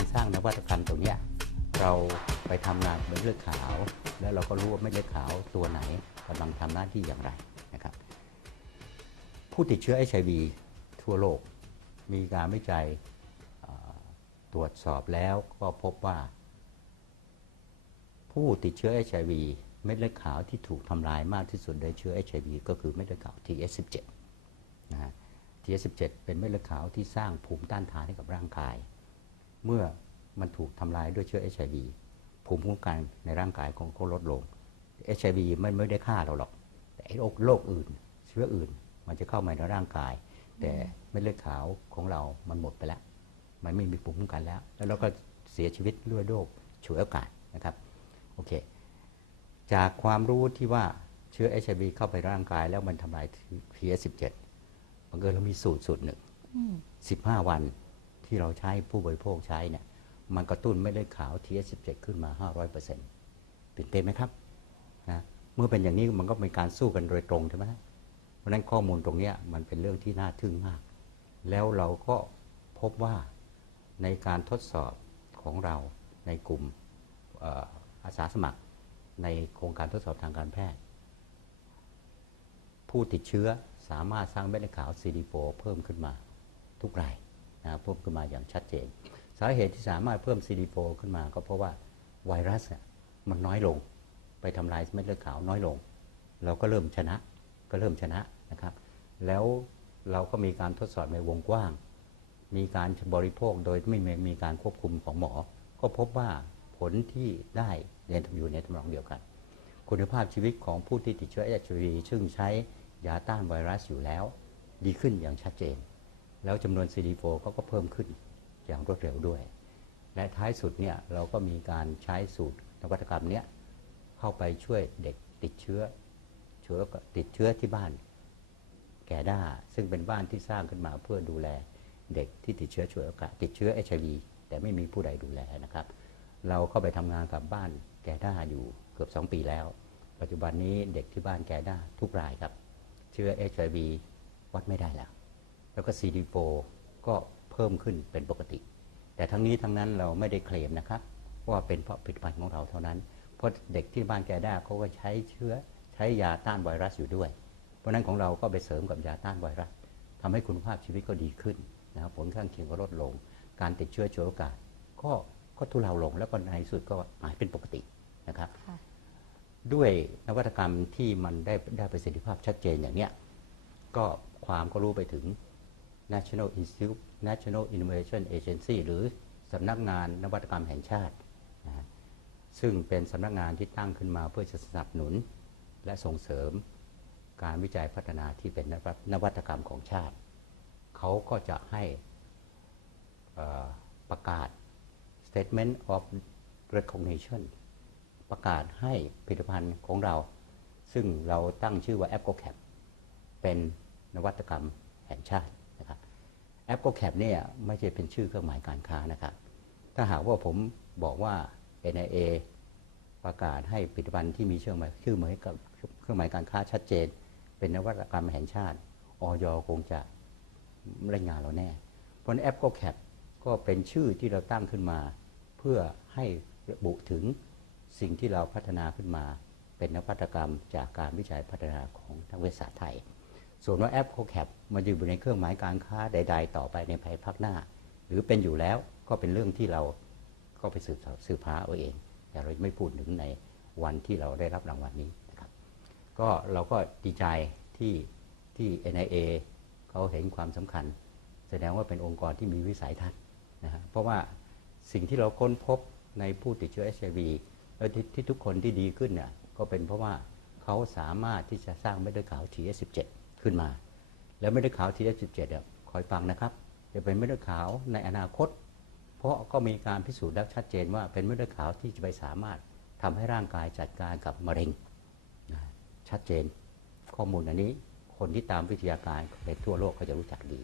การสร้างนวัตกรรมตรงนี้เราไปทำงานเม็ดเลือดขาว แล้วเราก็รู้ว่าเม็ดเลือดขาวตัวไหนกำลังทำหน้าที่อย่างไรนะครับ ผู้ติดเชื้อ HIV ทั่วโลก มีการวิจัยตรวจสอบแล้วก็พบว่า ผู้ติดเชื้อ HIV เม็ดเลือดขาวที่ถูกทำลายมากที่สุดโดยเชื้อ HIV ก็คือเม็ดเลือดขาว TS17 นะฮะ TS17 เป็นเม็ดเลือดขาวที่สร้างภูมิต้านทานให้กับร่างกาย เมื่อมันถูกทำลายด้วยเชื้อ HIV ภูมิคุ้มกันในร่างกายของก็ลดลง HIV มันไม่ได้ฆ่าเราหรอก แต่ไอ้โรคโรคอื่น เชื้ออื่นมันจะเข้ามาในร่างกาย แต่เม็ดเลือดขาวของเรามันหมดไปแล้ว มันไม่มีภูมิคุ้มกันแล้ว แล้วเราก็เสียชีวิตด้วยโรคฉวยโอกาสนะครับโอเคจากความรู้ที่ว่าเชื้อ HIV เข้าไปร่างกายแล้วมันทำลาย TS17 บังเอิญเรามีสูตรสูตรหนึ่งอืม15 วัน ที่เราใช้ผู้บริโภคใช้เนี่ยมันกระตุ้นไม่เลือดขาว TS17 ขึ้นมา 500%ตื่นเต้นไหมครับนะเมื่อเป็นอย่างนี้มันก็เป็นการสู้กันโดยตรงใช่ไหมเพราะนั้นข้อมูลตรงนี้มันเป็นเรื่องที่น่าทึ่งมาก แล้วเราก็พบว่าในการทดสอบของเราในกลุ่มอาสาสมัครในโครงการทดสอบทางการแพทย์ ผู้ติดเชื้อสามารถสร้างเม็ดเลือดขาว CD4 เพิ่มขึ้นมาทุกราย เพิ่มขึ้นมาอย่างชัดเจน สาเหตุที่สามารถเพิ่ม CD4 ขึ้นมาก็เพราะว่าไวรัสมันน้อยลง ไปทำลายเม็ดเลือดขาวน้อยลง เราก็เริ่มชนะก็เริ่มชนะนะครับ แล้วเราก็มีการทดสอบในวงกว้าง มีการบริโภคโดยไม่มีการควบคุมของหมอ ก็พบว่าผลที่ได้เรียนอยู่ในทำนองเดียวกัน คุณภาพชีวิตของผู้ที่ติดเชื้อ HIV ซึ่งใช้ยาต้านไวรัสอยู่แล้ว ดีขึ้นอย่างชัดเจน แล้วจำนวน CD4 เขาก็เพิ่มขึ้นอย่างรวดเร็วด้วย และท้ายสุดเนี่ยเราก็มีการใช้สูตรนวัตกรรมเนี้ยเข้าไปช่วยเด็กติดเชื้อเชื้อติดเชื้อที่บ้าน แกด้าซึ่งเป็นบ้านที่สร้างขึ้นมาเพื่อดูแลเด็กที่ติดเชื้อฉวยโอกาสติดเชื้อ HIV แต่ไม่มีผู้ใดดูแลนะครับ เราเข้าไปทำงานกับบ้านแกด้าอยู่เกือบ 2 ปีแล้ว ปัจจุบันนี้เด็กที่บ้านแกด้าทุกรายครับ เชื้อ HIV วัดไม่ได้แล้ว แล้วก็ CD4 ก็เพิ่มขึ้นเป็นปกติ แต่ทั้งนี้ทั้งนั้นเราไม่ได้เคลมนะครับว่าเป็นเพราะผลิตภัณฑ์ของเราเท่านั้น เพราะเด็กที่บ้านแกด้าเขาก็ใช้เชื้อใช้ยาต้านไวรัสอยู่ด้วย เพราะฉะนั้นของเราก็ไปเสริมกับยาต้านไวรัสทำให้คุณภาพชีวิตก็ดีขึ้นนะครับผลข้างเคียงก็ลดลง การติดเชื้อฉวยโอกาสก็ก็ทุเลาลงแล้วก็ในที่สุดก็หายเป็นปกตินะครับค่ะด้วยนวัตกรรมที่มันได้ได้ประสิทธิภาพชัดเจนอย่างเนี้ยก็ความก็รู้ไปถึง National Institute National Innovation Agency หรือสำนักงานนวัตกรรมแห่งชาตินะซึ่งเป็นสำนักงานที่ตั้งขึ้นมาเพื่อจะสนับสนุน และส่งเสริมการวิจัยพัฒนาที่เป็นนวัตกรรมของชาติ เขาก็จะให้ประกาศ Statement of Recognition ประกาศให้ผลิตภัณฑ์ของเรา ซึ่งเราตั้งชื่อว่า a p p c a p เป็นนวัตกรรมแห่งชาติ นะครับ a p p c a p เนี่ยไม่ใช่เป็นชื่อเครื่องหมายการค้านะครับ ถ้าหากว่าผมบอกว่า NIA ประกาศให้ผลิตภัณฑ์ที่มีชื่อหมายชื่อหมายกับเครื่องหมายการค้าชัดเจน เป็นนวัตกรรมแห่งชาติออยคงจะเล่นงานเราแน่ เพราะฉะนั้น a p p c a p ก็เป็นชื่อที่เราตั้งขึ้นมา เพื่อให้ระบุถึงสิ่งที่เราพัฒนาขึ้นมา เป็นนวัตกรรมจากการวิจัยพัฒนาของนักวิทยาศาสตร์ไทย ส่วนว่าแอปโคแคปมันจะอยู่ในเครื่องหมายการค้าใด ๆ ต่อไปในภายภาคหน้า หรือเป็นอยู่แล้วก็เป็นเรื่องที่เราก็ไปสืบสืบหาเอาเอง แต่เราไม่พูดถึงในวันที่เราได้รับรางวัลนี้นะครับก็เราก็ดีใจที่ที่ NIA เขาเห็นความสำคัญ แสดงว่าเป็นองค์กรที่มีวิสัยทัศน์นะฮะเพราะว่าสิ่งที่เราค้นพบในผู้ติดเชื้อ HIV แล้วที่ที่ทุกคนที่ดีขึ้นเนี่ยก็เป็นเพราะว่าเขาสามารถที่จะสร้างเม็ดเลือดขาว TS17 ขึ้นมา แล้วเม็ดเลือดขาว TS17 เนี่ยคอยฟังนะครับ จะเป็นเม็ดเลือดขาวในอนาคต เพราะก็มีการพิสูจน์แล้วชัดเจนว่าเป็นเม็ดเลือดขาวที่จะไปสามารถทำให้ร่างกายจัดการกับมะเร็งนะชัดเจนข้อมูลอันนี้คนที่ตามวิทยาการในทั่วโลกเขาจะรู้จักดี